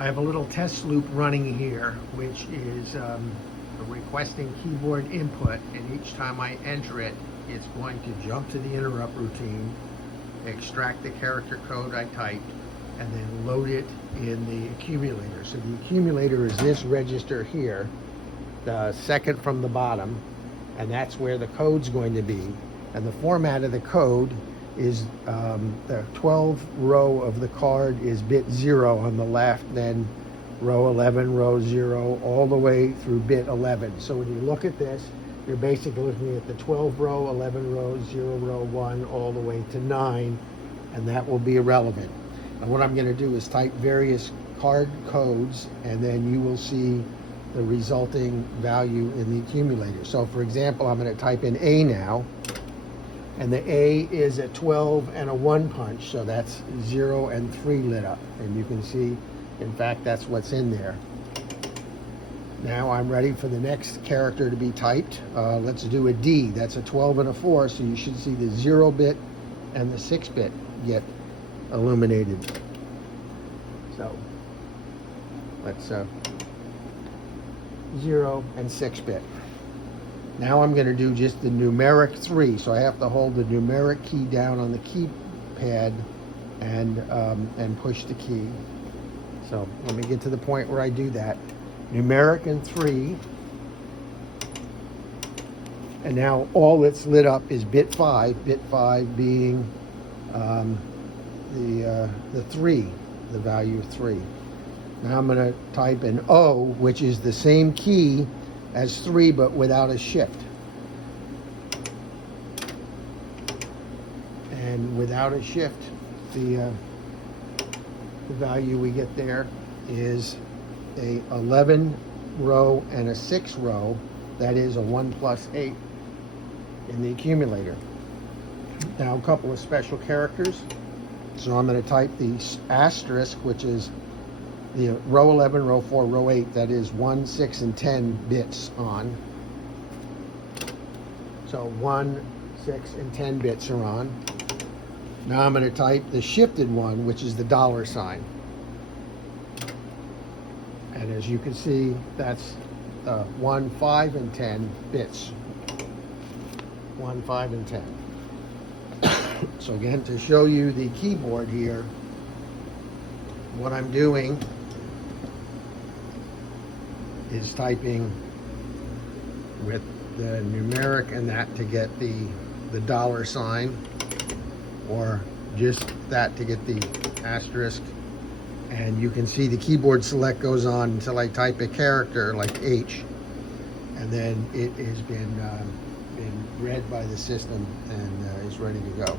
I have a little test loop running here, which is requesting keyboard input, and each time I enter it, it's going to jump to the interrupt routine, extract the character code I typed, and then load it in the accumulator. So the accumulator is this register here, the second from the bottom, and that's where the code's going to be. And the format of the code is the 12 row of the card is bit 0 on the left, then row 11, row 0, all the way through bit 11. So when you look at this, you're basically looking at the 12 row, 11 row, 0 row, 1, all the way to 9, and that will be irrelevant. And what I'm going to do is type various card codes, and then you will see the resulting value in the accumulator. So for example, I'm going to type in A now, and the A is a 12 and a 1 punch, so that's 0 and 3 lit up. And you can see, in fact, that's what's in there. Now I'm ready for the next character to be typed. Let's do a D. That's a 12 and a 4, so you should see the 0 bit and the 6 bit get illuminated. So let's 0 and 6 bit. Now I'm going to do just the numeric 3, so I have to hold the numeric key down on the keypad and push the key. So let me get to the point where I do that. Numeric and 3, and now all that's lit up is bit 5 being the 3, the value of 3. Now I'm going to type in O, which is the same key as 3 but without a shift. And without a shift, the value we get there is a 11 row and a 6 row. That is a 1 plus 8 in the accumulator. Now a couple of special characters. So I'm going to type the asterisk, which is the row 11, row 4, row 8, that is 1, 6, and 10 bits on. So 1, 6, and 10 bits are on. Now I'm going to type the shifted one, which is the $sign. And as you can see, that's 1, 5, and 10 bits. 1, 5, and 10. So again, to show you the keyboard here, what I'm doing is typing with the numeric and that to get the $sign, or just that to get the asterisk. And you can see the keyboard select goes on until I type a character like H, and then it has been read by the system and is ready to go.